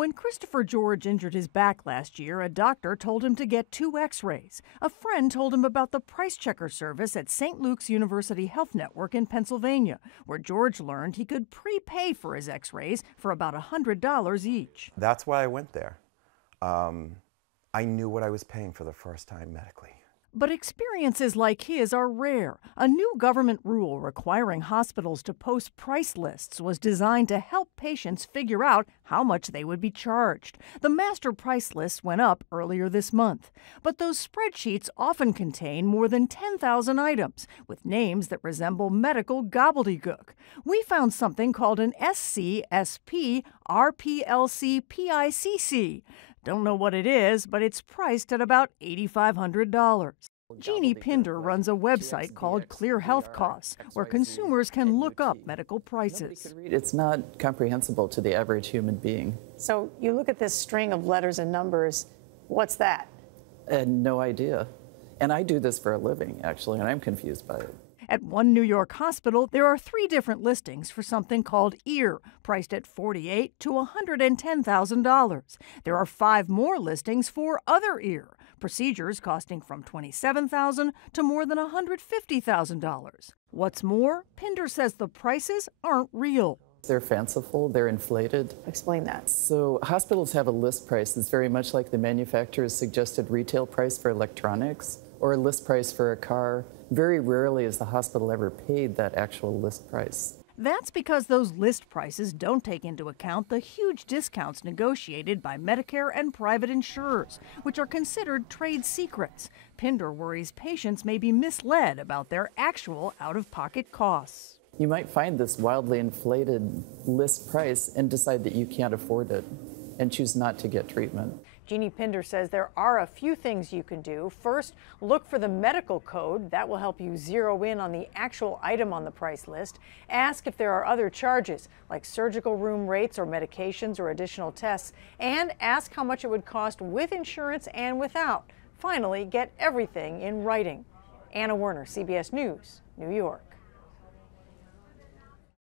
When Christopher George injured his back last year, a doctor told him to get 2 x-rays. A friend told him about the price checker service at St. Luke's University Health Network in Pennsylvania, where George learned he could prepay for his x-rays for about $100 each. That's why I went there. I knew what I was paying for the first time medically. But experiences like his are rare. A new government rule requiring hospitals to post price lists was designed to help patients figure out how much they would be charged. The master price list went up earlier this month. But those spreadsheets often contain more than 10,000 items, with names that resemble medical gobbledygook. We found something called an SCSP RPLC PICC. Don't know what it is, but it's priced at about $8,500. Jeannie Pinder runs a website called Clear Health Costs, where consumers can look up medical prices. It's not comprehensible to the average human being. So you look at this string of letters and numbers, what's that? No idea. And I do this for a living, actually, and I'm confused by it. At one New York hospital, there are 3 different listings for something called ear, priced at $48,000 to $110,000. There are 5 more listings for other ear, procedures costing from $27,000 to more than $150,000. What's more, Pinder says the prices aren't real. They're fanciful, they're inflated. Explain that. So hospitals have a list price that's very much like the manufacturer's suggested retail price for electronics or a list price for a car. Very rarely is the hospital ever paid that actual list price. That's because those list prices don't take into account the huge discounts negotiated by Medicare and private insurers, which are considered trade secrets. Pinder worries patients may be misled about their actual out-of-pocket costs. You might find this wildly inflated list price and decide that you can't afford it and choose not to get treatment. Jeannie Pinder says there are a few things you can do. First, look for the medical code. That will help you zero in on the actual item on the price list. Ask if there are other charges, like surgical room rates or medications or additional tests. And ask how much it would cost with insurance and without. Finally, get everything in writing. Anna Werner, CBS News, New York.